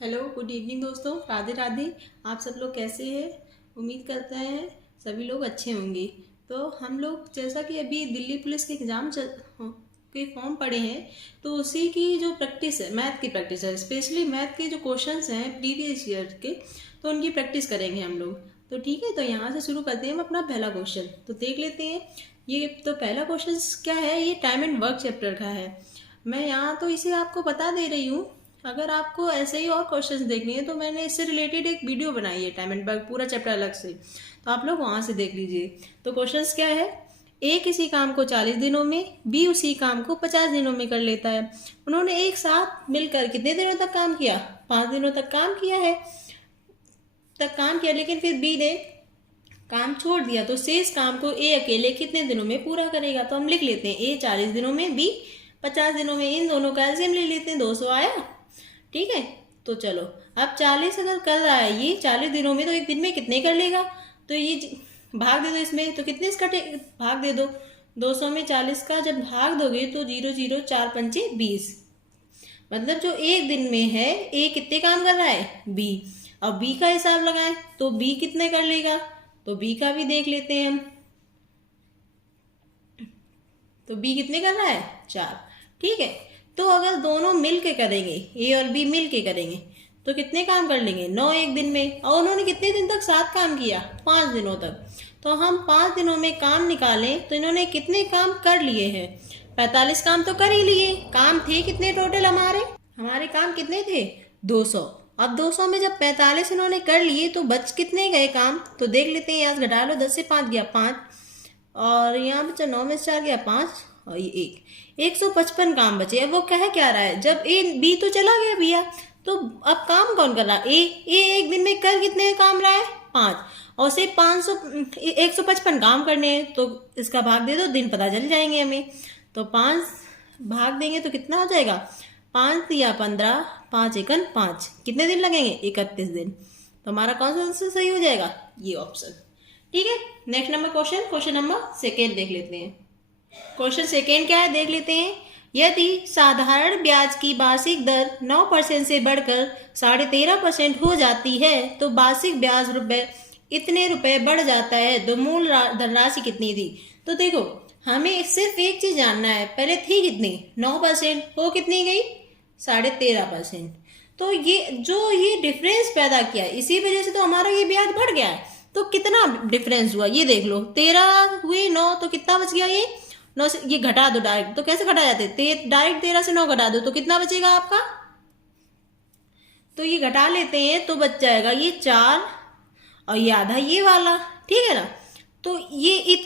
Hello, good evening दोस्तों। राधे राधे। आप सब लोग कैसे हैं? उम्मीद करते हैं सभी लोग अच्छे होंगे। तो हम लोग जैसा कि अभी दिल्ली पुलिस के के फॉर्म पड़े हैं, तो उसी की जो प्रैक्टिस है, मैथ की प्रैक्टिस है, स्पेशली मैथ के जो क्वेश्चंस हैं प्रीवियस ईयर के, तो उनकी प्रैक्टिस करेंगे हम लोग। तो ठीक है, तो यहाँ से शुरू करते हैं हम अपना पहला क्वेश्चन। तो देख लेते हैं। ये तो पहला क्वेश्चन क्या है, ये टाइम एंड वर्क चैप्टर का है। मैं यहाँ तो इसे आपको बता दे रही हूँ। अगर आपको ऐसे ही और क्वेश्चंस देखनी है तो मैंने इससे रिलेटेड एक वीडियो बनाई है, टाइम एंड वर्क पूरा चैप्टर अलग से, तो आप लोग वहां से देख लीजिए। तो क्वेश्चंस क्या है, ए किसी काम को 40 दिनों में, बी उसी काम को 50 दिनों में कर लेता है। उन्होंने एक साथ मिलकर कितने दिनों तक काम किया? 5 दिनों तक काम किया है, लेकिन फिर बी ने काम छोड़ दिया, तो शेष काम को ए अकेले कितने दिनों में पूरा करेगा? तो हम लिख लेते हैं ए 40 दिनों में, बी 50 दिनों में। इन दोनों का एलसीएम ले लेते हैं, 200 आया। ठीक है, तो चलो अब 40 अगर कर रहा है ये 40 दिनों में, तो एक दिन में कितने कर लेगा? तो ये भाग दे दो इसमें, तो कितने इसका भाग दे दो। 200 में 40 का जब भाग दोगे तो 0 0 4 पंचे 20। मतलब जो एक दिन में है, ए कितने काम कर रहा है? बी। अब बी का हिसाब लगाएं तो बी कितने कर लेगा, तो बी का भी देख लेते हैं हम। तो बी कितने कर रहा है? 4। ठीक है, तो अगर दोनों मिल के करेंगे, ए और बी मिल के करेंगे, तो कितने काम कर लेंगे? 9 एक दिन में। और उन्होंने कितने दिन तक साथ काम किया? 5 दिनों तक। तो हम 5 दिनों में काम निकालें तो इन्होंने कितने काम कर लिए हैं? 45 काम तो कर ही लिए। काम थे कितने टोटल हमारे? हमारे काम कितने थे? 200। अब 200 में जब 45 इन्होंने कर लिए तो बच कितने गए काम? तो देख लेते हैं, यहाँ से घटा लो। 10 से 5 गया 5, और यहाँ बचा 9 में से 4 गया 5, और ये 155 काम बचे। अब वो कह क्या रहा है, जब ए बी तो चला गया भैया, तो अब काम कौन कर रहा है? ए एक दिन में कर कितने काम रहा है? 5, और से 500 155 काम करने हैं, तो इसका भाग दे दो, दिन पता चल जाएंगे हमें। तो 5 भाग देंगे तो कितना हो जाएगा? 5 या 15, 5 एकन 5, कितने दिन लगेंगे? 31 दिन। तो हमारा कौन सा आंसर सही हो जाएगा? ये ऑप्शन। ठीक है, next number question number second देख लेते हैं। क्वेश्चन सेकेंड क्या है, देख लेते हैं। यदि साधारण ब्याज की वार्षिक दर 9% से बढ़कर 13.5% हो जाती है, तो वार्षिक ब्याज इतने रुपए बढ़ जाता है, तो मूल धनराशि कितनी थी? तो देखो, हमें सिर्फ एक चीज जानना है, पहले थी कितनी? 9%, हो कितनी गई? 13.5%। तो ये डिफरेंस पैदा किया, इसी वजह से तो हमारा ये ब्याज बढ़ गया है। तो कितना डिफरेंस हुआ ये देख लो। 13 हुए 9, तो कितना बच गया? ये 9 से ये घटा दो डायरेक्ट। तो कैसे घटा जाते? डायरेक्ट 13 से 9 घटा दो, तो कितना बचेगा आपका? तो ये घटा लेते हैं तो बच जाएगा ये 4, और ये आधा ये वाला। ठीक है ना? तो ये ये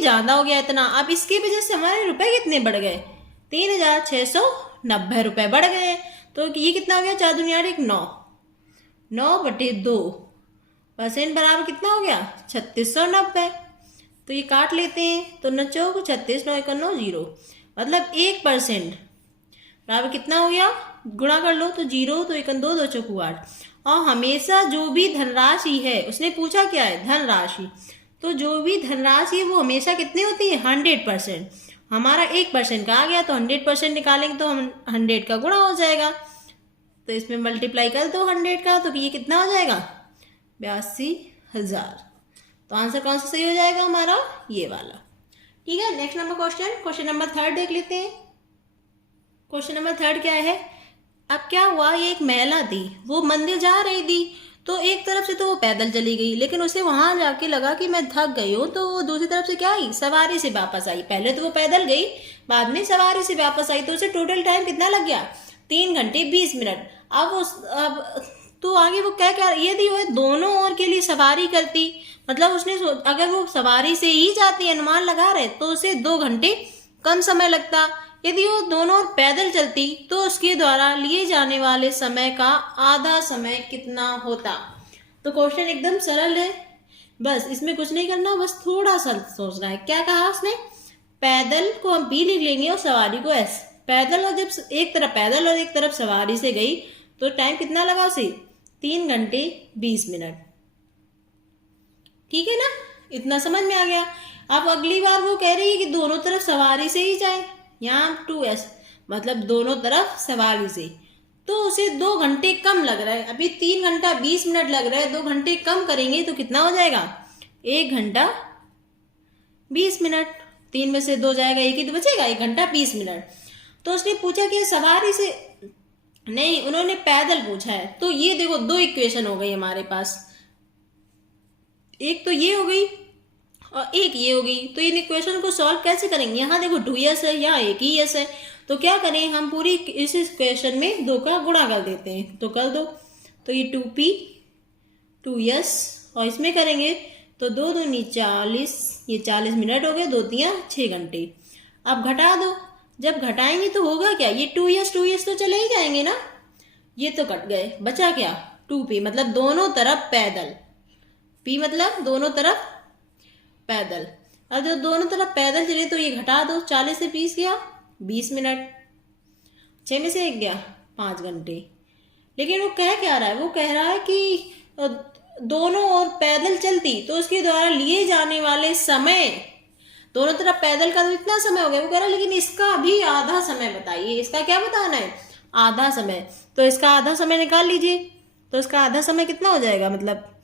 ज्यादा हो गया इतना। अब इसकी वजह से हमारे रुपए कितने बढ़ गए? 3690 रुपए बढ़ गए। तो ये कितना हो गया? 4 दूनी 8, 9, 9/2% बराबर कितना हो गया? 3690। तो ये काट लेते हैं, तो 9 चौक 36, 9 1 9 0, मतलब 1% बराबर कितना हो गया? गुणा कर लो तो 0, तो 1 2 2 चौक 8। और हमेशा जो भी धनराशि है, उसने पूछा क्या है? धनराशि। तो जो भी धनराशि है वो हमेशा कितनी होती है? 100%। हमारा 1% का आ गया, तो 100% निकालेंगे तो हम 100 का गुणा हो जाएगा। तो इसमें मल्टीप्लाई कर दो 100 का, तो ये कितना हो जाएगा? 82,000। तो आंसर कौन सा सही हो जाएगा हमारा? ये वाला। ठीक है, next number question number third देख लेते हैं। क्वेश्चन नंबर थर्ड क्या है? अब क्या हुआ, ये एक महिला थी, वो मंदिर जा रही थी, तो एक तरफ से तो वो पैदल चली गई, लेकिन उसे वहां जाके लगा कि मैं थक गई हूँ, तो वो दूसरी तरफ से क्या आई? सवारी से वापस आई। पहले तो वो पैदल गई, बाद में सवारी से वापस आई, तो उसे टोटल टाइम कितना लग गया? 3 घंटे 20 मिनट। अब तो आगे वो क्या क्या, यदि वो दोनों ओर के लिए सवारी करती, मतलब उसने अगर वो सवारी से ही जाती, अनुमान लगा रहे, तो उसे 2 घंटे कम समय लगता। यदि वो दोनों ओर पैदल चलती तो उसके द्वारा लिए जाने वाले समय का आधा समय कितना होता? तो क्वेश्चन एकदम सरल है, बस इसमें कुछ नहीं करना, बस थोड़ा सा सोचना है। क्या कहा उसने? पैदल को हम बी लिख लेंगे और सवारी को एस। पैदल, और जब एक तरफ पैदल और एक तरफ सवारी से गई, तो टाइम कितना लगा उसे? 3 घंटे 20 मिनट। ठीक है ना? इतना समझ में आ गया। अब अगली बार वो कह रही है कि दोनों तरफ सवारी से ही जाए, यहाँ 2s, मतलब दोनों तरफ सवारी से। तो उसे 2 घंटे कम लग रहा है। अभी 3 घंटा 20 मिनट लग रहा है, 2 घंटे कम करेंगे तो कितना हो जाएगा? 1 घंटा 20 मिनट। 3 में से 2 जाएगा, एक ही तो बचेगा, 1 घंटा 20 मिनट। तो उसने पूछा कि सवारी से नहीं, उन्होंने पैदल पूछा है। तो ये देखो 2 इक्वेशन हो गई हमारे पास, एक तो ये हो गई और एक ये हो गई। तो इन इक्वेशन को सॉल्व कैसे करेंगे? यहाँ देखो 2s है, यहाँ एक ही s है, तो क्या करें हम? पूरी इस इक्वेशन में 2 का गुणा कर देते हैं, तो कर दो। तो ये 2p 2s और इसमें करेंगे तो 2 दूनी 40, ये 40 मिनट हो गए, 2 तियां 6 घंटे। अब घटा दो, जब घटाएंगे तो होगा क्या? ये 2s तो चले ही जाएंगे ना, ये तो कट गए, बचा क्या? 2p मतलब दोनों तरफ पैदल, p मतलब दोनों तरफ पैदल। अब जब दोनों तरफ पैदल चले तो ये घटा दो, 40 से 20 गया 20 मिनट, 6 में से 1 गया 5 घंटे। लेकिन वो कह क्या रहा है? वो कह रहा है कि दोनों ओर पैदल चलती तो उसके द्वारा लिए जाने वाले समय, दोनों तरफ पैदल का तो इतना समय हो गया। वो कह रहा है लेकिन इसका भी आधा समय बताइए। इसका क्या बताना है? आधा समय। तो इसका आधा समय निकाल लीजिए। तो इसका आधा समय कितना हो जाएगा? मतलब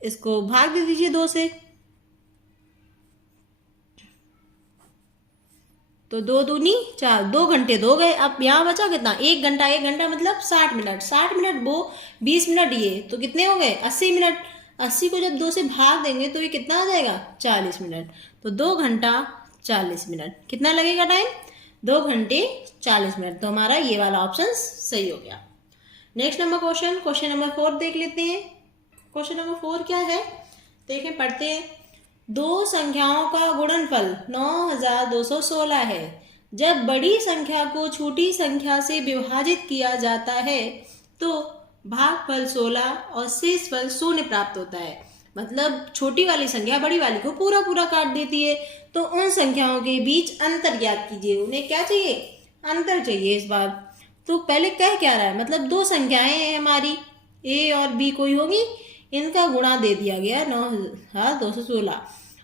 इसको भाग दे दीजिए 2 से, तो 2 दूनी 4, 2 घंटे 2 गए। अब यहाँ बचा कितना? 1 घंटा मतलब 60 मिनट, 60 मिनट वो 20 मिनट ये, तो कितने हो गए? 80 मिनट। 80 को जब 2 से भाग देंगे तो ये कितना आ जाएगा? 40 मिनट। तो 2 घंटा 40 मिनट कितना लगेगा टाइम? 2 घंटे 40 मिनट। तो हमारा ये वाला ऑप्शन सही हो गया। नेक्स्ट नंबर क्वेश्चन नंबर 4 देख लेते हैं। क्वेश्चन नंबर 4 क्या है? देखें, पढ़ते हैं। 2 संख्याओं का गुणनफल 9216 है। जब बड़ी संख्या को छोटी संख्या से विभाजित किया जाता है तो भागफल 16 और शेषफल 0 प्राप्त होता है। मतलब छोटी वाली संख्या बड़ी वाली को पूरा पूरा काट देती है। तो उन संख्याओं के बीच अंतर ज्ञात कीजिए। उन्हें क्या चाहिए? अंतर चाहिए इस बार। तो पहले कह क्या रहा है? मतलब 2 संख्याएं हैं हमारी, a और b कोई होगी, इनका गुणा दे दिया गया 9216।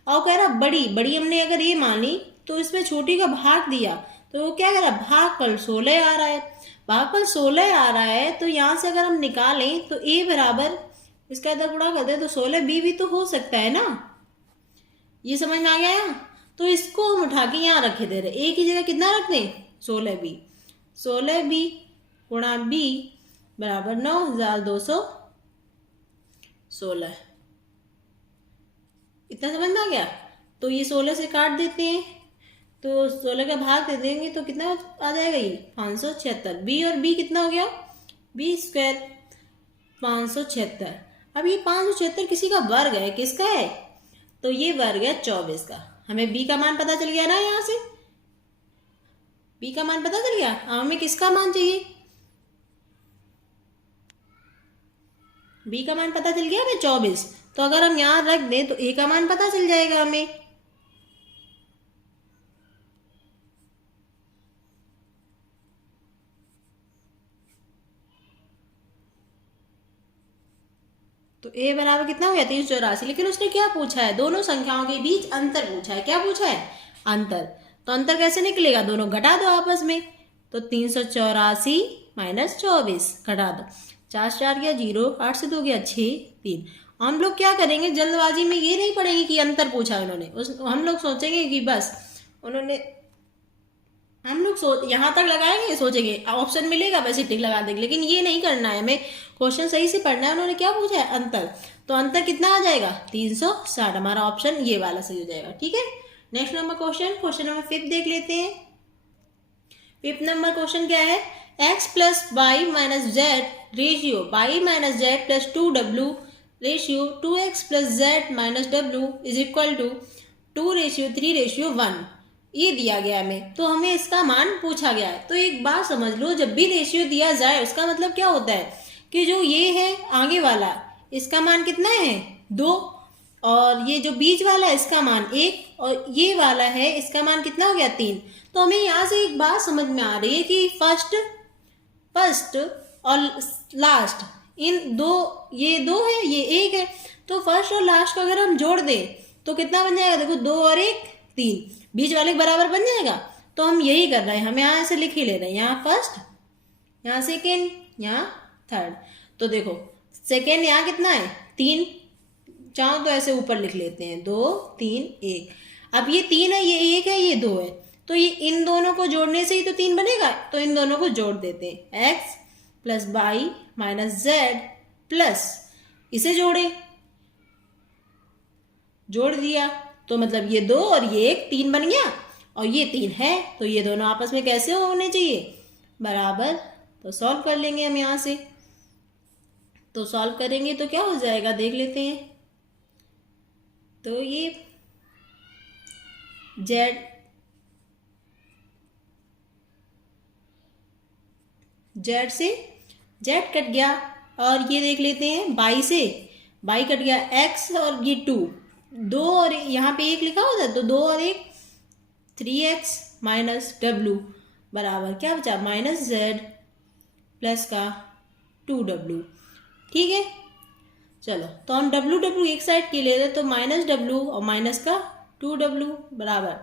और कह रहा बड़ी हमने अगर ये मान ली तो इसमें छोटी का भाग दिया तो वो क्या कह रहा है? भागफल 16 आ रहा है। भागफल 16 आ रहा है तो यहाँ से अगर हम निकालें तो a बराबर इसका इधर गुणा कर दे तो 16b भी तो हो सकता है ना। ये समझ में आ गया? तो इसको हम उठा के यहाँ रखे दे रहे, a की जगह कितना रख दें? 16b। 16b गुणा b बराबर 9216। इतना समझ में आ गया? तो ये 16 से काट देते हैं तो 16 का भाग दे देंगे तो कितना आ जाएगा? ये 576। बी और बी कितना हो गया? B square 576। अब ये 576 किसी का वर्ग है, किसका है? तो ये वर्ग है 24 का। हमें बी का मान पता चल गया ना, यहाँ से बी का मान पता चल गया। अब हमें किसका मान चाहिए? बी का मान पता चल गया हमें 24। तो अगर हम यहाँ रख दें तो ए का मान पता चल जाएगा हमें। तो ए बराबर कितना हो गया? 384। लेकिन उसने क्या पूछा है? दोनों संख्याओं के बीच अंतर पूछा है। क्या पूछा है? अंतर। तो अंतर कैसे निकलेगा? दोनों घटा दो आपस में। तो 384 माइनस 24 घटा दो। 4 4 गया 0, 8 से 2 गया 6, 3। हम लोग क्या करेंगे? जल्दबाजी में ये नहीं पढ़ेंगे कि अंतर पूछा उन्होंने। हम लोग सोचेंगे कि बस उन्होंने, हम लोग यहाँ तक लगाएंगे, सोचेंगे ऑप्शन मिलेगा बस टिक लगा देंगे। लेकिन ये नहीं करना है, हमें क्वेश्चन सही से पढ़ना है। उन्होंने क्या पूछा है? अंतर। तो अंतर कितना आ जाएगा? 360। हमारा ऑप्शन ये वाला सही हो जाएगा। ठीक है। नेक्स्ट नंबर क्वेश्चन नंबर 5 देख लेते हैं। 5th नंबर क्वेश्चन क्या है? x plus Y minus Z ratio y minus Z plus 2w ratio 2x plus Z minus w is equal to 2:3:1 ये दिया गया हमें। तो हमें इसका मान पूछा गया है। तो एक बात समझ लो, जब भी रेशियो दिया जाए उसका मतलब क्या होता है कि जो ये है आगे वाला, इसका मान कितना है? 2, और ये जो बीच वाला है इसका मान 1, और ये वाला है इसका मान कितना हो गया? 3। तो हमें यहाँ से एक बात समझ में आ रही है कि फर्स्ट और लास्ट, इन दो, ये 2 है ये 1 है, तो फर्स्ट और लास्ट को अगर हम जोड़ दें तो कितना बन जाएगा? देखो 2 और 1 3, बीच वाले के बराबर बन जाएगा। तो हम यही कर रहे हैं, हम यहाँ से लिख ही ले रहे हैं, यहाँ फर्स्ट यहाँ सेकेंड यहाँ थर्ड। तो देखो सेकेंड यहाँ कितना है 3, चाहो तो ऐसे ऊपर लिख लेते हैं 2 3 1। अब ये 3 है, ये 1 है, ये 2 है, तो ये इन दोनों को जोड़ने से ही तो 3 बनेगा। तो इन दोनों को जोड़ देते हैं, x plus Y minus Z plus इसे जोड़ दिया, तो मतलब ये 2 और ये 1 3 बन गया, और ये 3 है, तो ये दोनों आपस में कैसे होने चाहिए, बराबर। तो सॉल्व कर लेंगे हम यहाँ से। तो सॉल्व करेंगे तो क्या हो जाएगा देख लेते हैं। तो ये जेड से जेड कट गया, और ये देख लेते हैं बाई से बाई कट गया, एक्स और ये 2 और यहाँ पे 1 लिखा होता है, तो 2 और 1 3x माइनस डब्लू बराबर क्या बचा, माइनस जेड प्लस का 2w। ठीक है, चलो तो हम w एक साइड के ले रहे, तो माइनस डब्लू और माइनस का 2w बराबर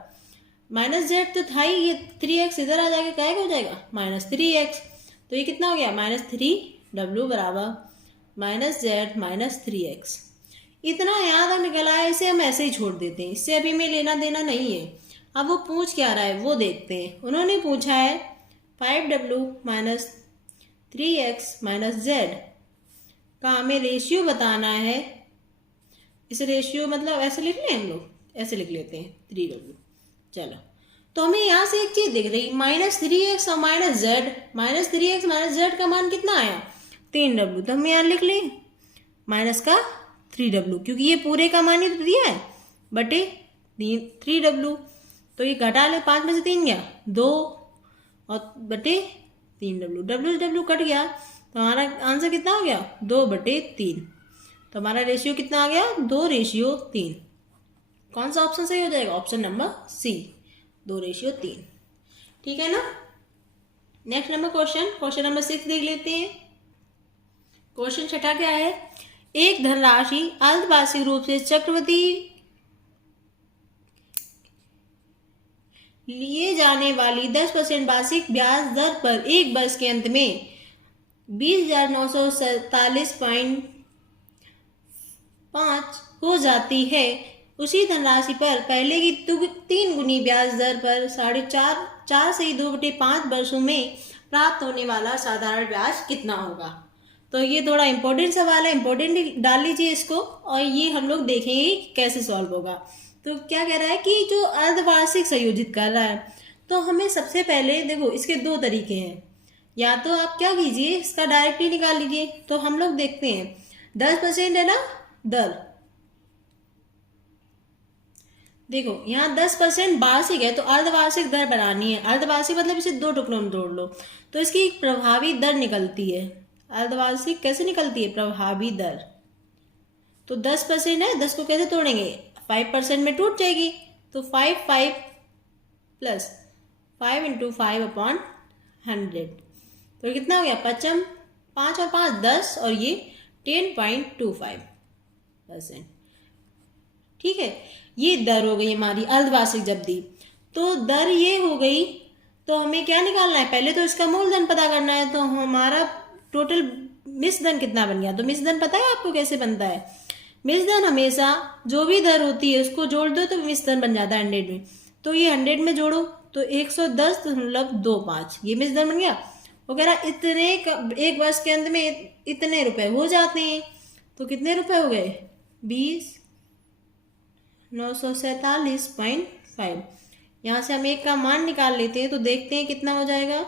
माइनस जेड तो था ही, ये 3x इधर आ जाएगा, क्या हो जाएगा माइनस 3x। तो ये कितना हो गया, माइनस 3w बराबर माइनस जेड माइनस 3x। इतना याद निकल आया, इसे हम ऐसे ही छोड़ देते हैं, इससे अभी में लेना देना नहीं है। अब वो पूछ क्या रहा है वो देखते हैं। उन्होंने पूछा है 5w minus 3x minus Z का हमें रेशियो बताना है। इसे रेशियो मतलब ऐसे लिख लें हम लोग, ऐसे लिख लेते हैं 3w। चलो तो हमें यहाँ से एक चीज दिख रही, माइनस 3x और minus Z, minus 3x minus Z का मान कितना आया 3w, तो हम यहाँ लिख लें माइनस का 3w, क्योंकि ये पूरे का मान ही तो दिया है बटे 3w। तो ये घटा ले, 5 में से 3 गया 2 और बटे 3w, w कट गया, तो हमारा आंसर कितना हो गया 2/3। तो हमारा रेशियो कितना आ गया 2/3। कौन सा ऑप्शन सही हो जाएगा, ऑप्शन नंबर सी 2/3। ठीक है ना। नेक्स्ट नंबर क्वेश्चन नंबर 6 देख लेते हैं। क्वेश्चन छठा क्या है, एक धनराशि अर्धवार्षिक रूप से चक्रवृद्धि लिए जाने वाली 10% वार्षिक ब्याज दर पर एक वर्ष के अंत में 20,947.5 हो जाती है। उसी धनराशि पर पहले की 3 गुनी ब्याज दर पर 4.5 से 2/5 वर्षों में प्राप्त होने वाला साधारण ब्याज कितना होगा। तो ये थोड़ा इंपॉर्टेंट सवाल है, इंपॉर्टेंट डाल लीजिए इसको, और ये हम लोग देखेंगे कैसे सॉल्व होगा। तो क्या कह रहा है कि जो अर्धवार्षिक संयोजित कर रहा है, तो हमें सबसे पहले देखो इसके 2 तरीके हैं, या तो आप क्या कीजिए इसका डायरेक्टली निकाल लीजिए। तो हम लोग देखते हैं 10% है ना दर, देखो यहाँ 10% वार्षिक है, तो अर्धवार्षिक दर बनानी है। अर्धवार्षिक मतलब इसे 2 टुकड़ों में तोड़ लो, तो इसकी प्रभावी दर निकलती है। अर्धवार्षिक कैसे निकलती है, प्रभावी दर। तो 10% है, 10 को कैसे तोड़ेंगे, 5% में टूट जाएगी, तो 5 प्लस 5 × 5/100, तो कितना हो गया 5 और 5 10, और ये 10.25%। ठीक है, ये दर हो गई हमारी अर्धवार्षिक जब दी। तो दर ये हो गई, तो हमें क्या निकालना है, पहले तो इसका मूलधन पता करना है। तो हमारा टोटल मिश्रधन कितना बन गया, तो मिश्रधन पता है आपको कैसे बनता है। मिश्रधन हमेशा जो भी दर होती है उसको जोड़ दो तो मिश्रधन बन जाता है 100 में। तो ये 100 में जोड़ो तो 110.25, ये मिश्रधन बन गया। वो कह रहा इतने एक वर्ष के अंत में इतने रुपए हो जाते हैं, तो कितने रुपए हो गए 20,947.5। यहाँ से हम एक का मान निकाल लेते हैं, तो देखते हैं कितना हो जाएगा।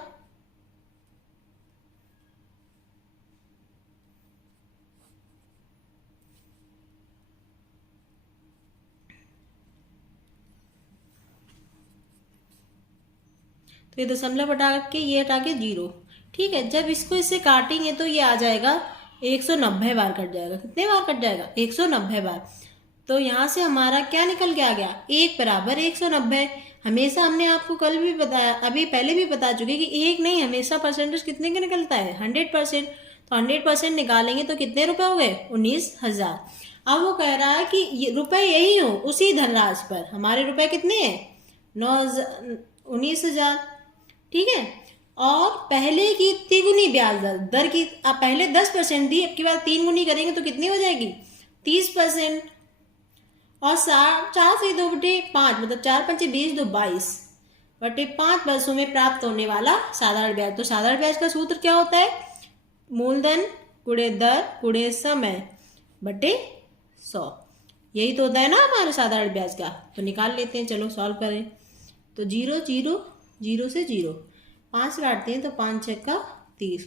तो ये दशमलव हटा के ये हटा के 0। ठीक है, जब इसको इससे काटेंगे तो ये आ जाएगा 190 बार कट जाएगा। कितने बार कट जाएगा 190 बार। तो यहाँ से हमारा क्या निकल के आ गया 1 बराबर 190। हमेशा हमने आपको कल भी बताया, अभी पहले भी बता चुके कि 1 नहीं, हमेशा परसेंटेज कितने का निकलता है 100%। तो 100% निकालेंगे तो कितने रुपए हो गए 19,000। अब वो कह रहा है कि रुपए यही हो उसी धनराशि पर। हमारे रुपए कितने हैं 19,000। ठीक है, और पहले की तिगुनी ब्याज दर दर की आप पहले 10% दी, अब की बार 3 गुनी करेंगे तो कितनी हो जाएगी 30%। और 4/2/5 मतलब 4×5 = 20 22/5 वर्षों में प्राप्त होने वाला साधारण ब्याज। तो साधारण ब्याज का सूत्र क्या होता है, मूलधन गुणे दर गुणे समय बटे 100। यही तो होता है ना हमारा साधारण ब्याज का। तो निकाल लेते हैं, चलो सॉल्व करें। तो 0 0 0 से 0 5 काटते हैं तो 5 6 का 30।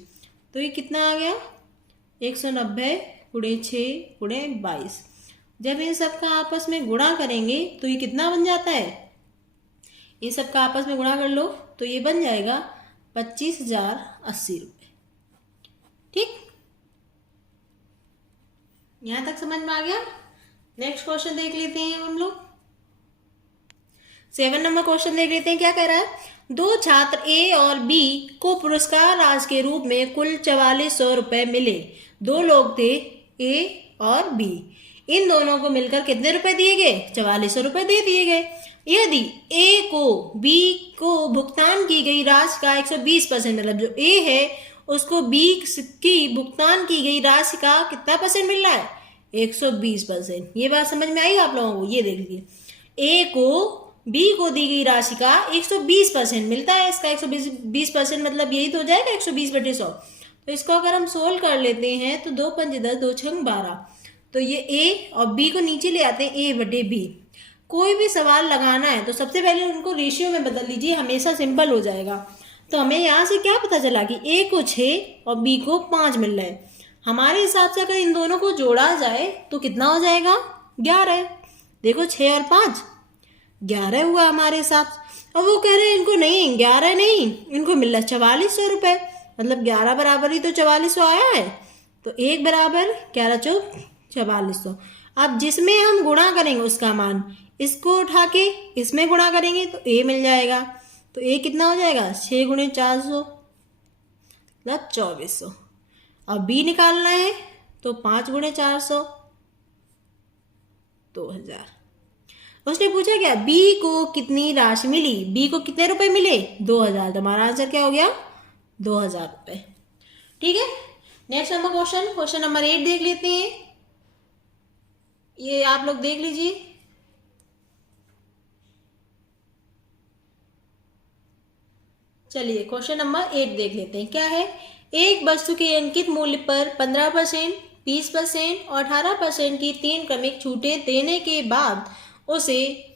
तो ये कितना आ गया 190 गुणे 6 गुणे 22। जब इन सब का आपस में गुणा करेंगे तो ये कितना बन जाता है, इन सब का आपस में गुणा कर लो तो ये बन जाएगा 25,080 रुपये। ठीक, यहां तक समझ में आ गया। नेक्स्ट क्वेश्चन देख लेते हैं हम लोग। 7 नंबर क्वेश्चन देख लेते हैं, क्या कह रहा है। दो छात्र ए और बी को पुरस्कार राशि के रूप में कुल 4400 रुपये मिले। दो लोग थे ए और बी, इन दोनों को मिलकर कितने रुपए दिए गए, 4400 रुपये दे दिए गए। यदि ए को बी को भुगतान की गई राशि का 120% मतलब जो ए है उसको बी की भुगतान की गई राशि का कितना परसेंट मिल रहा है, 120%। ये बात समझ में आई आप लोगों को। ये देख लीजिए, ए को बी को दी गई राशि का 120% मिलता है। इसका 120% मतलब यही तो हो जाएगा 120/100। तो इसको अगर हम सोल्व कर लेते हैं तो 2 पंजे 10 2 छंग 12। तो ये ए और बी को नीचे ले आते हैं, ए बटे बी। कोई भी सवाल लगाना है तो सबसे पहले उनको रेशियो में बदल लीजिए, हमेशा सिंपल हो जाएगा। तो हमें यहाँ से क्या पता चला कि ए को 6 और बी को 5 मिल रहा है। हमारे हिसाब से अगर इन दोनों को जोड़ा जाए तो कितना हो जाएगा, 11। देखो 6 और 5 11 हुआ हमारे हिसाब से। और वो कह रहे हैं इनको नहीं 11 नहीं, इनको मिल रहा है 4400 रुपये। मतलब 11 बराबर ही तो 4400 आया है। तो 1 बराबर 11 चौक 4400। अब जिसमें हम गुणा करेंगे उसका मान इसको उठा के इसमें गुणा करेंगे तो ए मिल जाएगा। तो ए कितना हो जाएगा 6 × 400 मतलब 2400। अब बी निकालना है तो 5 × 400 2000। उसने पूछा क्या, बी को कितनी राशि मिली, बी को कितने रुपए मिले 2000। तो हमारा आंसर क्या हो गया 2000 रुपये। ठीक है, नेक्स्ट नंबर क्वेश्चन नंबर 8 देख लेते हैं। ये आप लोग देख लीजिए। चलिए क्वेश्चन नंबर 8 देख लेते हैं, क्या है। एक वस्तु के अंकित मूल्य पर 15%, 20% और 18% की 3 क्रमिक छूटें देने के बाद उसे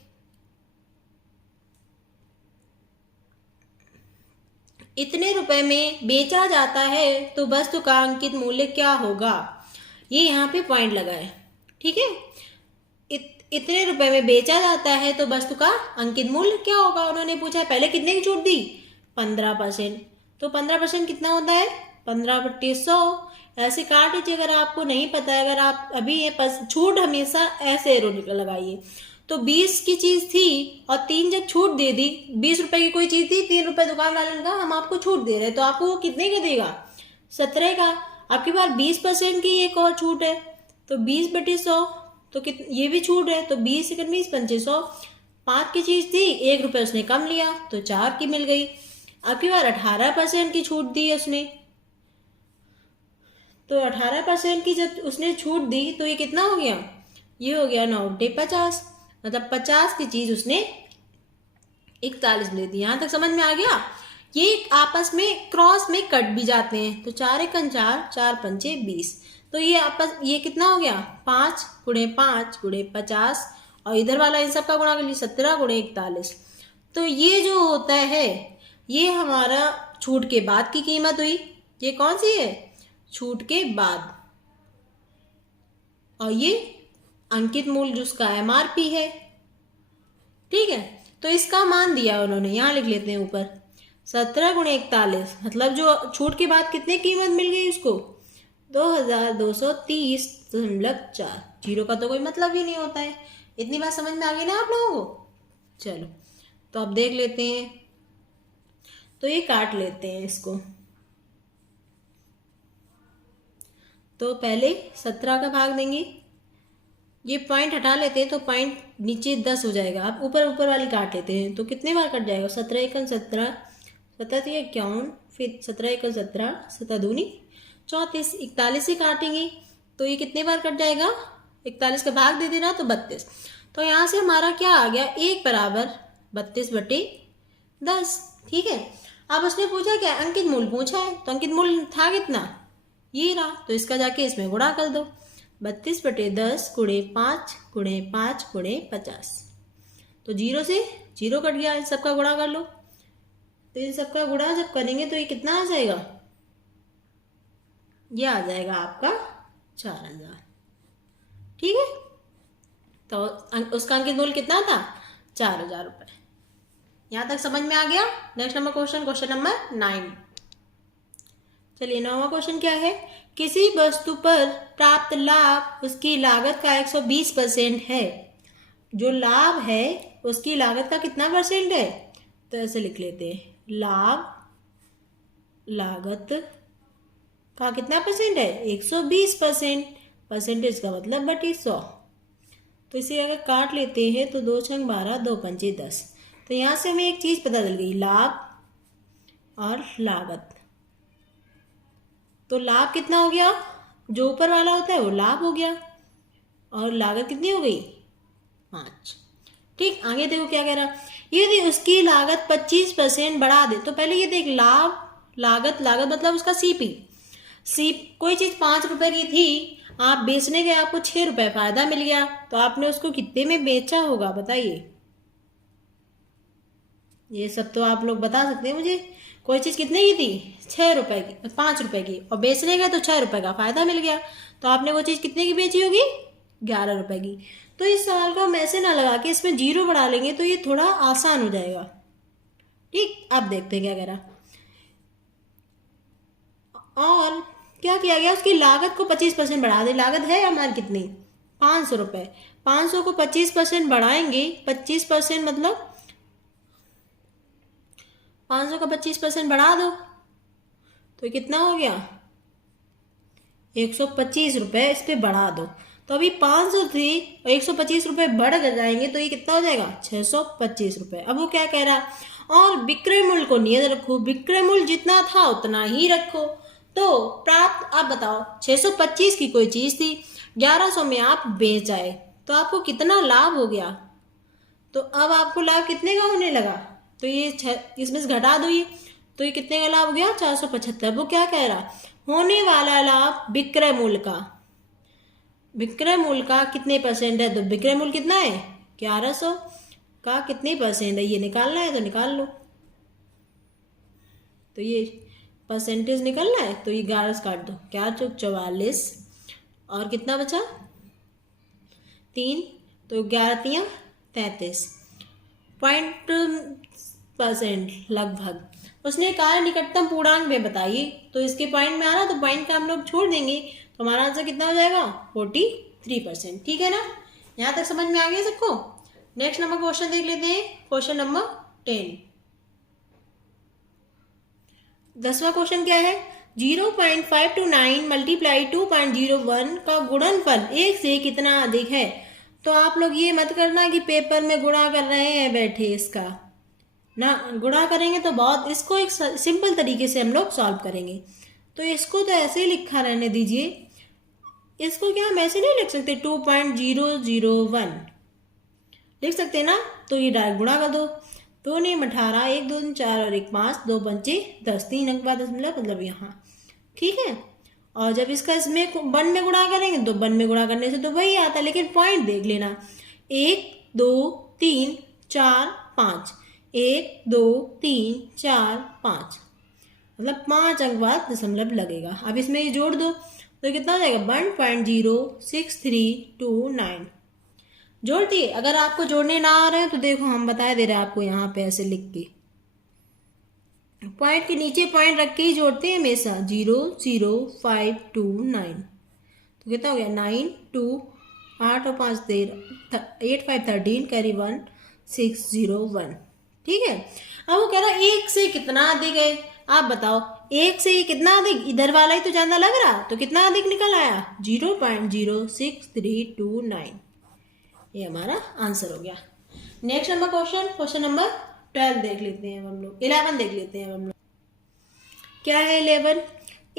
इतने रुपए में बेचा जाता है तो वस्तु का अंकित मूल्य क्या होगा। ये यहाँ पे पॉइंट लगा है। ठीक है, इतने रुपए में बेचा जाता है तो वस्तु का अंकित मूल्य क्या होगा। उन्होंने पूछा पहले कितने की छूट दी, 15%। तो 15% कितना होता है 15/100। ऐसे काट लीजिए अगर आपको नहीं पता है। अगर आप अभी ये छूट हमेशा ऐसे एरो लगाइए। तो 20 की चीज थी और 3 जब छूट दे दी, 20 रुपए की कोई चीज थी, 3 रुपए दुकान वाले ने कहा हम आपको छूट दे रहे हैं, तो आपको वो कितने का देगा 17 का। आपके पास 20% की एक और छूट है तो 20/100। तो ये भी छूट है तो 20 × 20 = 100। 5 की चीज थी, 1 रुपये उसने कम लिया तो 4 की मिल गई। आपकी बार 18% की छूट दी उसने, तो 18% की जब उसने छूट दी तो ये कितना हो गया, ये हो गया 9×50 मतलब 50 की चीज उसने 41 दे दी। यहां तक समझ में आ गया। ये आपस में क्रॉस में कट भी जाते हैं। तो 4 × 4 4 × 5 20। तो ये आपस ये कितना हो गया 5 × 5 × 50 और इधर वाला इन सब का गुणा कर लीजिए 17 × 41। तो ये जो होता है ये हमारा छूट के बाद की कीमत हुई। ये कौन सी है, छूट के बाद। और ये अंकित मूल्य जिसका MRP है। ठीक है, तो इसका मान दिया उन्होंने, यहां लिख लेते हैं ऊपर 17 × 41 मतलब जो छूट के बाद कितने कीमत मिल गई उसको 2230.4। जीरो का तो कोई मतलब ही नहीं होता है। इतनी बात समझ में आ गई ना आप लोगों को। चलो तो अब देख लेते हैं। तो ये काट लेते हैं इसको। तो पहले 17 का भाग देंगे, ये पॉइंट हटा लेते हैं तो पॉइंट नीचे 10 हो जाएगा। आप ऊपर वाली काट लेते हैं तो कितने बार कट जाएगा 17 × 17 17 × 51 फिर 17 एक 17, 17 दूनी 34, 41 से काटेंगे तो ये कितने बार कट जाएगा, 41 का भाग दे देना तो 32। तो यहाँ से हमारा क्या आ गया, 1 बराबर 32/10। ठीक है, अब उसने पूछा क्या, अंकित मूल पूछा है, तो अंकित मूल था कितना, ये रहा, तो इसका जाके इसमें गुणा कर दो, 32/10 × 5 × 5 × 50। तो 0 से 0 कट गया, इन सबका गुणा कर लो, तो इन सबका गुणा जब करेंगे तो ये कितना आ जाएगा, ये आ जाएगा आपका 4000। ठीक है, तो उसका अंकित मूल्य कितना था, 4000 रुपये। यहाँ तक समझ में आ गया। Next number question number 9। चलिए 9वां क्वेश्चन क्या है, किसी वस्तु पर प्राप्त लाभ उसकी लागत का 120% है। जो लाभ है उसकी लागत का कितना परसेंट है, तो ऐसे लिख लेते हैं, लाभ लागत का कितना परसेंट है, 120%। परसेंटेज का मतलब 100। तो इसे अगर काट लेते हैं तो 2 छंग 12, 2 पंचे 10। तो यहाँ से हमें एक चीज पता चल गई, लाभ और लागत। तो लाभ कितना हो गया, जो ऊपर वाला होता है वो लाभ हो गया, और लागत कितनी हो गई, 5। ठीक, आगे देखो क्या कह रहा, यदि उसकी लागत 25% बढ़ा दे। तो पहले ये देख, लाभ लागत मतलब उसका सी कोई चीज 5 रुपए की थी, आप बेचने गए, आपको 6 रुपए फायदा मिल गया, तो आपने उसको कितने में बेचा होगा बताइए। ये सब तो आप लोग बता सकते हैं मुझे। कोई चीज कितने की थी, 6 रुपए की, 5 रुपए की, और बेचने गए तो 6 रुपए का फायदा मिल गया, तो आपने वो चीज कितने की बेची होगी, 11 रुपए की। तो इस सवाल को हम ऐसे ना लगा के इसमें 0 बढ़ा लेंगे तो ये थोड़ा आसान हो जाएगा। ठीक, अब देखते हैं क्या कह रहा, और क्या किया गया, उसकी लागत को 25% बढ़ा दे। लागत है हमारी कितनी, 500 रुपये। 500 को 25% बढ़ाएंगे, 25% मतलब 500 का 25% बढ़ा दो तो कितना हो गया, 125 रुपये इस पर बढ़ा दो। तो अभी 500 थी और 125 रुपये बढ़ जाएंगे तो ये कितना हो जाएगा, 625 रुपये। अब वो क्या कह रहा, और विक्रय मूल्य को नियत रखो। विक्रय मूल्य जितना था उतना ही रखो। तो प्राप्त, आप बताओ, 625 की कोई चीज थी, 1100 में आप बेच आए, तो आपको कितना लाभ हो गया। तो अब आपको लाभ कितने का होने लगा, तो ये इसमें से घटा दो ये, तो ये कितने का लाभ हो गया, 475। वो क्या कह रहा, होने वाला लाभ विक्रय मूल्य का कितने परसेंट है। तो विक्रय मूल्य कितना है, 1100 का कितने परसेंट है, ये निकालना है तो निकाल लो। तो ये परसेंटेज निकलना है, तो ये 11 से काट दो, 4 चौक 44, और कितना बचा 3, तो 11 3 33 % लगभग। उसने कहा निकटतम पूर्णांक में बताइए, तो इसके पॉइंट में आ रहा, तो पॉइंट का हम लोग छोड़ देंगे, तो हमारा आंसर कितना हो जाएगा, 43%। ठीक है ना, यहाँ तक समझ में आ गया सबको। नेक्स्ट नंबर क्वेश्चन देख लेते हैं, क्वेश्चन नंबर 10। 10वां क्वेश्चन क्या है, 0.529 मल्टीप्लाई 2.01 का गुणनफल 1 से कितना अधिक है। तो आप लोग ये मत करना कि पेपर में गुणा कर रहे हैं बैठे, इसका ना गुणा करेंगे तो बहुत, इसको एक सिंपल तरीके से हम लोग सॉल्व करेंगे। तो इसको तो ऐसे ही लिखा रहने दीजिए, इसको क्या हम ऐसे नहीं लिख सकते, 2.001 लिख सकते ना, तो ये डायरेक्ट गुणा कर दो, 2 ने 18, 1 2 4 और 1 5, 2 पंचे 10, 3 अंक बाद मतलब यहाँ। ठीक है, और जब इसका इसमें 1 में गुणा करेंगे तो 1 में गुणा करने से तो वही आता है, लेकिन पॉइंट देख लेना, 1 2 3 4 5, 1 2 3 4 5, मतलब 5 अंक बाद दशमलव लगेगा। अब इसमें ये जोड़ दो तो कितना हो जाएगा, 1.06329 जोड़ दिए। अगर आपको जोड़ने ना आ रहे हैं तो देखो हम बता दे रहे हैं आपको, यहाँ पे ऐसे लिख के पॉइंट के नीचे पॉइंट रख के ही जोड़ते हैं हमेशा, 00529, तो कितना हो गया 9 2 8 और 5 13 8 5 13 कैरी 1 601। ठीक है, अब वो कह रहा है 1 से कितना अधिक है, आप बताओ 1 से कितना अधिक, इधर वाला ही तो ज्यादा लग रहा, तो कितना अधिक निकल आया 0.06329, ये हमारा आंसर हो गया। नेक्स्ट नंबर क्वेश्चन नंबर 12 देख लेते हैं हम लोग, 11 देख लेते हैं हम लोग। क्या है 11?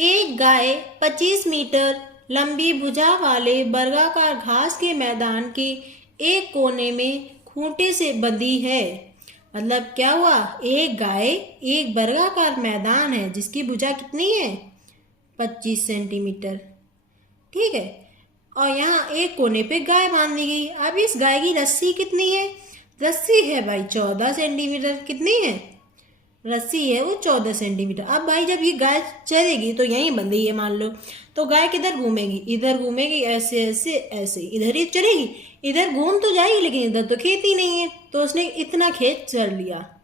एक गाय 25 मीटर लंबी भुजा वाले वर्गाकार घास के मैदान के एक कोने में खूंटे से बंधी है। मतलब क्या हुआ, एक गाय, एक वर्गाकार मैदान है जिसकी भुजा कितनी है 25 सेंटीमीटर, ठीक है, और यहाँ एक कोने पे गाय बांध दी गई। अब इस गाय की रस्सी कितनी है? रस्सी है भाई 14 सेंटीमीटर। कितनी है रस्सी? है वो 14 सेंटीमीटर। अब भाई जब ये गाय चरेगी तो यहीं बंधी है मान लो, तो गाय किधर घूमेगी? इधर घूमेगी, ऐसे ऐसे ऐसे, इधर ही चरेगी, इधर घूम तो जाएगी लेकिन इधर तो खेत ही नहीं है, तो उसने इतना खेत चर लिया,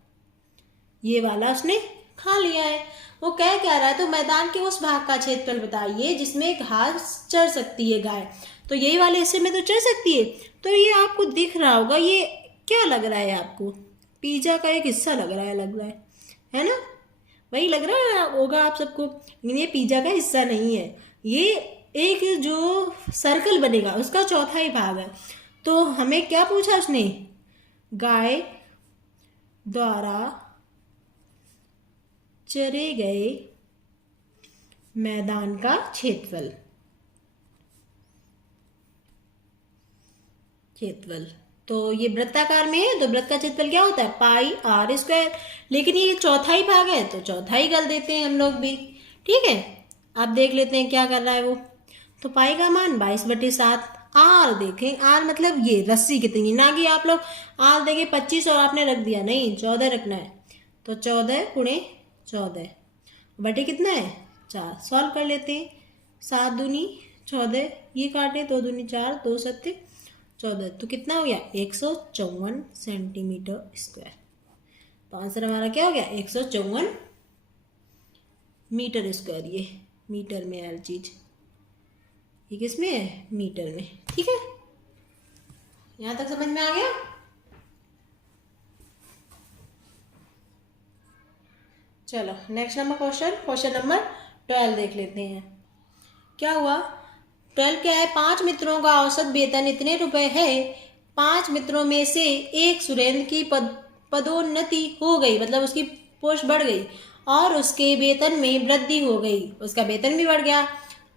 ये वाला उसने खा लिया है। वो क्या रहा है, तो मैदान के उस भाग का क्षेत्रफल बताइए जिसमें घास चर सकती है गाय। तो यही वाले हिस्से में तो चर सकती है। तो ये आपको दिख रहा होगा, ये क्या लग रहा है आपको? पिज्जा का एक हिस्सा लग रहा है ना? वही लग रहा होगा आप सबको, लेकिन ये पिज्जा का हिस्सा नहीं है। ये एक जो सर्कल बनेगा उसका चौथा ही भाग है। तो हमें क्या पूछा उसने? गाय द्वारा चरे गए मैदान का क्षेत्रफल। तो ये वृत्ताकार में है, तो वृत्त का क्षेत्रफल क्या होता है? पाई आर स्क्वायर। लेकिन ये चौथा ही भाग है तो चौथा ही कर देते हैं हम लोग भी, ठीक है। अब देख लेते हैं क्या कर रहा है वो। तो पाई का मान 22/7। आर देखें, आर मतलब ये रस्सी कितनी, ना कि आप लोग आर देंगे 25 और आपने रख दिया, नहीं 14 रखना है। तो 14 × 14 बटे कितना है 4। सॉल्व कर लेते हैं। 7 दूनी 14, ये काटे 2 दूनी 4, 2 7 14, तो कितना हो गया 154 सेंटीमीटर स्क्वायर। तो आंसर हमारा क्या हो गया 154 मीटर स्क्वायर। ये मीटर में हर चीज, ये किस में है? मीटर में, ठीक है। यहां तक समझ में आ गया? चलो नेक्स्ट नंबर क्वेश्चन नंबर 12 देख लेते हैं। क्या हुआ? 12 क्या है? 5 मित्रों का औसत वेतन इतने रुपए है। 5 मित्रों में से एक सुरेंद्र की पदोन्नति हो गई, मतलब उसकी पोस्ट बढ़ गई और उसके वेतन में वृद्धि हो गई, उसका वेतन भी बढ़ गया।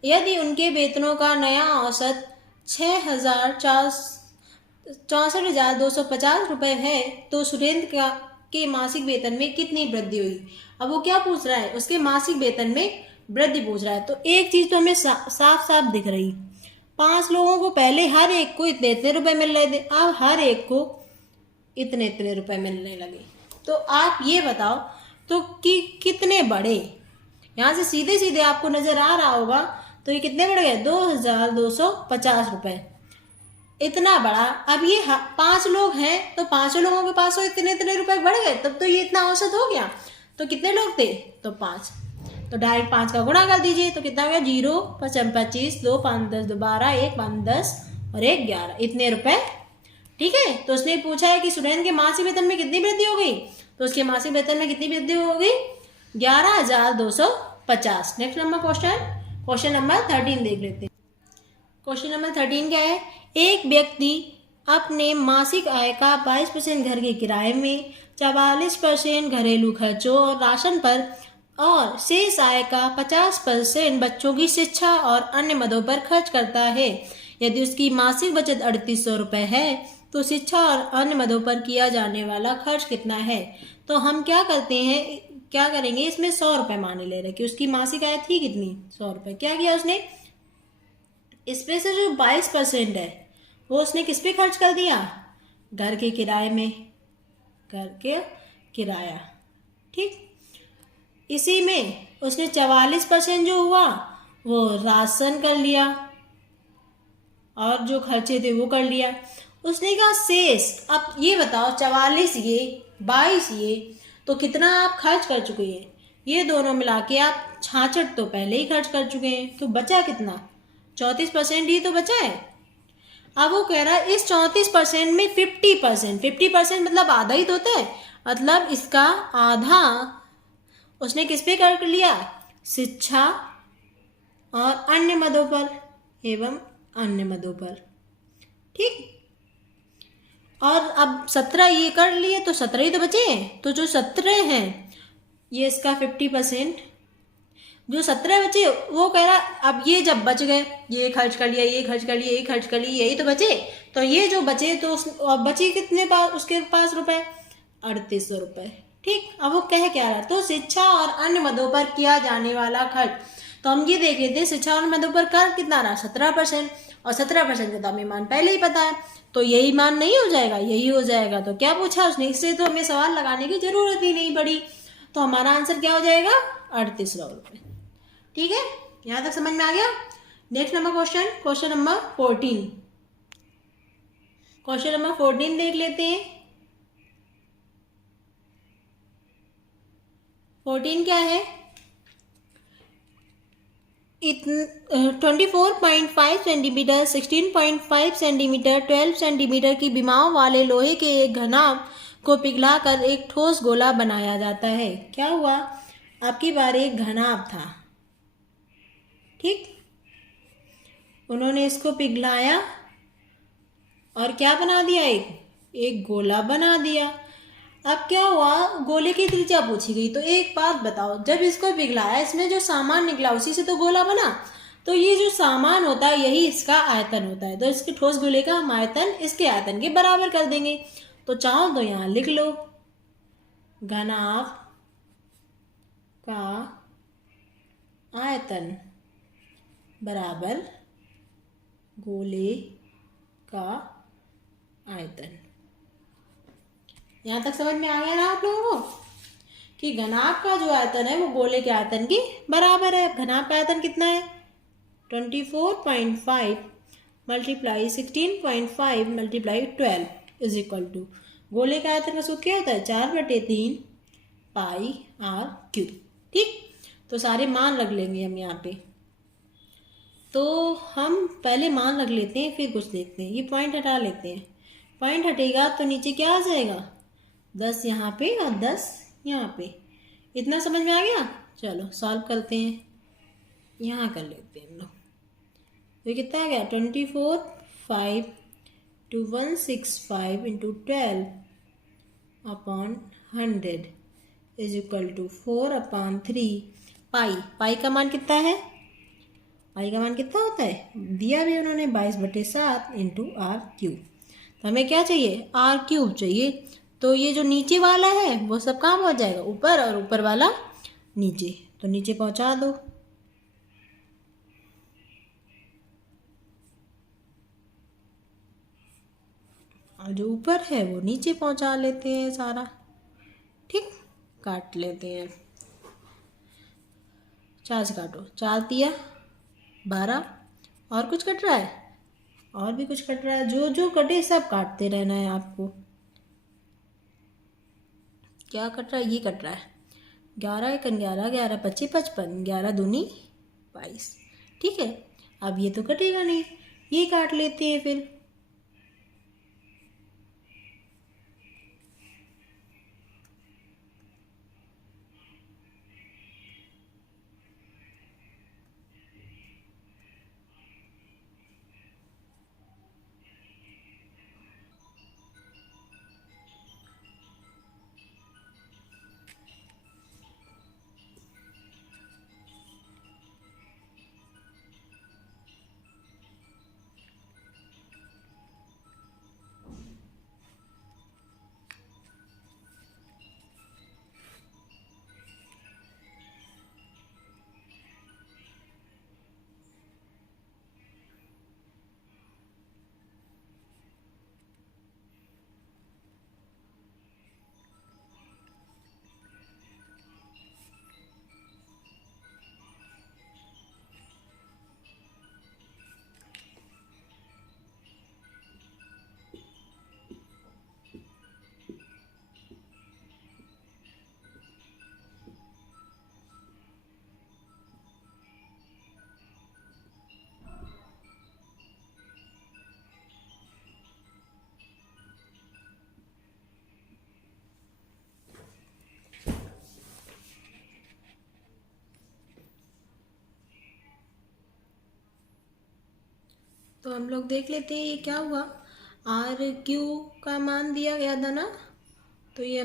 यदि उनके वेतनों का नया औसत 64,250 रुपये है तो सुरेंद्र के मासिक वेतन में कितनी वृद्धि हुई? अब वो क्या पूछ रहा है? उसके मासिक वेतन में वृद्धि पूछ रहा है। तो एक चीज तो हमें साफ साफ दिख रही, 5 लोगों को पहले हर एक को इतने इतने रुपए मिल रहे थे, अब हर एक को इतने इतने रुपए मिलने लगे। तो आप ये बताओ तो कि कितने बढ़े? यहाँ से सीधे सीधे आपको नजर आ रहा होगा, तो ये कितने बढ़ गए 2,250 रुपए, इतना बड़ा। अब ये 5 लोग हैं तो 5 लोगों के पास तो इतने इतने रुपए बढ़ गए, तब तो ये इतना औसत हो गया। तो कितने लोग थे? तो 5, तो डायरेक्ट 5 का गुणा कर दीजिए, तो कितना हो गया 0 5 25 2 5 10 2 12 1 5 10 और 1 11, इतने रुपए, ठीक है। तो उसने पूछा है कि सुरेंद्र के मासिक वेतन में कितनी वृद्धि हो गई, तो उसके मासिक वेतन में कितनी वृद्धि हो गई 11,250। नेक्स्ट नंबर क्वेश्चन नंबर 13 देख लेते हैं। क्वेश्चन नंबर 13 क्या है? एक व्यक्ति अपने मासिक आय का 22% घर के किराए में, 44% घरेलू खर्चों और राशन पर और शेष आय का 50% बच्चों की शिक्षा और अन्य मदों पर खर्च करता है। यदि उसकी मासिक बचत 3800 रुपये है तो शिक्षा और अन्य मदों पर किया जाने वाला खर्च कितना है? तो हम क्या करेंगे, इसमें 100 रुपये मान ले रहे कि उसकी मासिक आय थी कितनी 100 रुपये। क्या किया उसने, इसमें से जो 22% है वो उसने किस पे खर्च कर दिया? घर के किराए में, घर के किराया, ठीक। इसी में उसने 44% जो हुआ वो राशन कर लिया और जो खर्चे थे वो कर लिया। उसने कहा शेष, अब ये बताओ 44 ये 22 ये, तो कितना आप खर्च कर चुके हैं? ये दोनों मिला के आप 66 तो पहले ही खर्च कर चुके हैं, तो बचा कितना 34% ही तो बचा है। अब वो कह रहा है इस 34% में 50% मतलब आधा ही तो होता है, मतलब इसका आधा उसने किस पे कर लिया? शिक्षा और अन्य मदों पर एवं अन्य मदों पर, ठीक। और अब 17 ये कर लिए तो 17 ही तो बचे हैं, तो जो 17 हैं ये इसका 50% जो 17 बचे वो कह रहा अब ये जब बच गए, ये खर्च कर लिया, ये खर्च कर लिया, ये खर्च कर लिया, यही तो बचे। तो ये जो बचे तो अब बचे कितने पास उसके पास रुपए? 3800 रुपए। ठीक, अब वो कह क्या रहा, तो शिक्षा और अन्य मदों पर किया जाने वाला खर्च। तो हम ये देख लेते हैं शिक्षा और मदों पर कर कितना रहा, 17%। और 17% का तो हमें मान पहले ही पता है, तो यही मान नहीं हो जाएगा, यही हो जाएगा। तो क्या पूछा उसने, इससे तो हमें सवाल लगाने की जरूरत ही नहीं पड़ी। तो हमारा आंसर क्या हो जाएगा, 3800 रुपये। ठीक है, यहां तक समझ में आ गया। Next number question, question number 14। Question number 14 देख लेते हैं। 14 क्या है, 24.5 सेंटीमीटर, 16.5 सेंटीमीटर, 12 सेंटीमीटर की विमाओं वाले लोहे के एक घनाभ को पिघलाकर एक ठोस गोला बनाया जाता है। क्या हुआ, आपकी बार एक घनाभ था, ठीक, उन्होंने इसको पिघलाया और क्या बना दिया, एक गोला बना दिया। अब क्या हुआ, गोले की त्रिज्या पूछी गई। तो एक बात बताओ, जब इसको पिघलाया इसमें जो सामान निकला उसी से तो गोला बना, तो ये जो सामान होता है यही इसका आयतन होता है। तो इसके ठोस गोले का हम आयतन इसके आयतन के बराबर कर देंगे। तो चाहो तो यहाँ लिख लो, घनाभ का आयतन बराबर गोले का आयतन। यहां तक समझ में आ गया ना आप लोगों को कि घनाभ का जो आयतन है वो गोले के आयतन के बराबर है। घनाभ का आयतन कितना है, 24.5 multiply 16.5 multiply 12 is equal to, गोले का आयतन का सूत्र क्या होता है, 4/3 पाई आर क्यूब। ठीक, तो सारे मान रख लेंगे हम यहाँ पे। तो हम पहले मान रख लेते हैं फिर कुछ देखते हैं। ये पॉइंट हटा लेते हैं, पॉइंट हटेगा तो नीचे क्या आ जाएगा, 10 यहाँ पे और 10 यहाँ पे। इतना समझ में आ गया। चलो सॉल्व करते हैं, यहाँ कर लेते हैं हम लोग। तो कितना आ गया, 24.5 into 12 upon 100 is equal to 4/3 pi. Pi का मान कितना है, पाई का मान कितना होता है, दिया भी उन्होंने 22/7 इंटू आर क्यूब। तो हमें क्या चाहिए, आर क्यूब चाहिए। तो ये जो नीचे वाला है वो सब कहाँ पहुँच जाएगा, ऊपर, और ऊपर वाला नीचे। तो नीचे पहुँचा दो, और जो ऊपर है वो नीचे पहुँचा लेते हैं सारा। ठीक, काट लेते हैं, 4 से काटो, 4 दिया 12, और कुछ कट रहा है, और भी कुछ कट रहा है, जो जो कटे सब काटते रहना है आपको। क्या कट रहा है, ये कट रहा है, 11 × 11, 11 × 25 55, 11 दूनी 22। ठीक है, अब ये तो कटेगा नहीं, ये काट लेते हैं फिर। तो हम लोग देख लेते हैं ये क्या हुआ, आर क्यू का मान दिया गया था ना। तो ये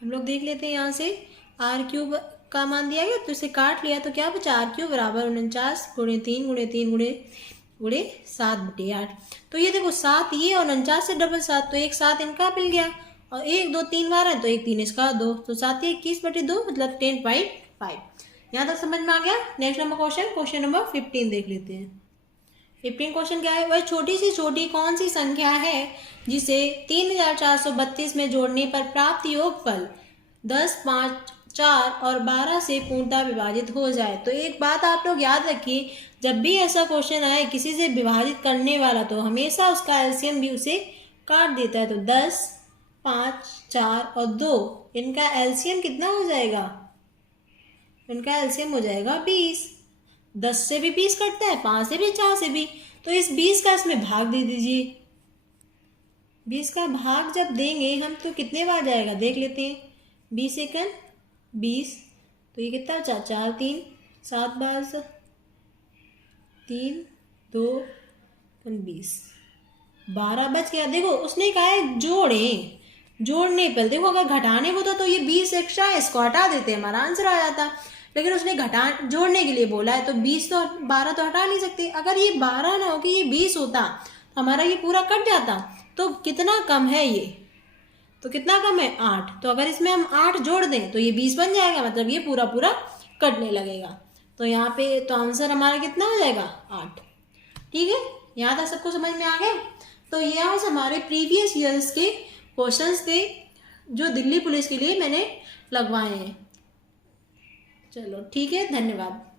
हम लोग देख लेते हैं यहाँ से, आर क्यूब का मान दिया गया, तो इसे काट लिया तो क्या बचा, r³ बराबर 49 गुणे 3 गुणे 3 गुणे 7/8। तो ये देखो 7 ये और 49 से डबल 7, तो एक 7 इनका मिल गया और 1 2 3 बार है तो 1 3 इसका 2, तो 7 21/2 मतलब 10.5। यहाँ तक समझ में आ गया। नेक्स्ट नंबर क्वेश्चन नंबर 15 देख लेते हैं। 15 क्वेश्चन क्या है, वह छोटी से छोटी कौन सी संख्या है जिसे 3432 में जोड़ने पर प्राप्त योगफल 10, 5, 4 और 12 से पूर्णतः विभाजित हो जाए। तो एक बात आप लोग याद रखिए, जब भी ऐसा क्वेश्चन आए किसी से विभाजित करने वाला तो हमेशा उसका एलसीएम भी उसे काट देता है। तो 10, 5, 4 और 2 इनका एलसीएम कितना हो जाएगा, इनका एलसीएम हो जाएगा 20। 10 से भी 20 कटता है, 5 से भी, 4 से भी, तो इस 20 का इसमें भाग दे दीजिए। 20 का भाग जब देंगे हम तो कितने बार जाएगा देख लेते हैं। 20 एकन 20, तो ये कितना बचा, 4 3 7 बार 3 2 20, 12 बच गया। देखो उसने कहा है जोड़ने पर, देखो अगर घटाने को तो ये 20 एक्स्ट्रा है, इसको हटा देते हमारा आंसर आ जाता, लेकिन उसने जोड़ने के लिए बोला है तो 20 तो 12 तो हटा नहीं सकते। अगर ये 12 ना हो कि ये 20 होता तो हमारा ये पूरा कट जाता। तो कितना कम है ये, तो कितना कम है 8, तो अगर इसमें हम 8 जोड़ दें तो ये 20 बन जाएगा, मतलब ये पूरा पूरा कटने लगेगा। तो यहाँ पे तो आंसर हमारा कितना हो जाएगा 8। ठीक है, यहाँ तक सबको समझ में आ गया। तो ये आज हमारे प्रीवियस ईयर्स के क्वेश्चंस थे जो दिल्ली पुलिस के लिए मैंने लगवाए हैं। चलो ठीक है, धन्यवाद।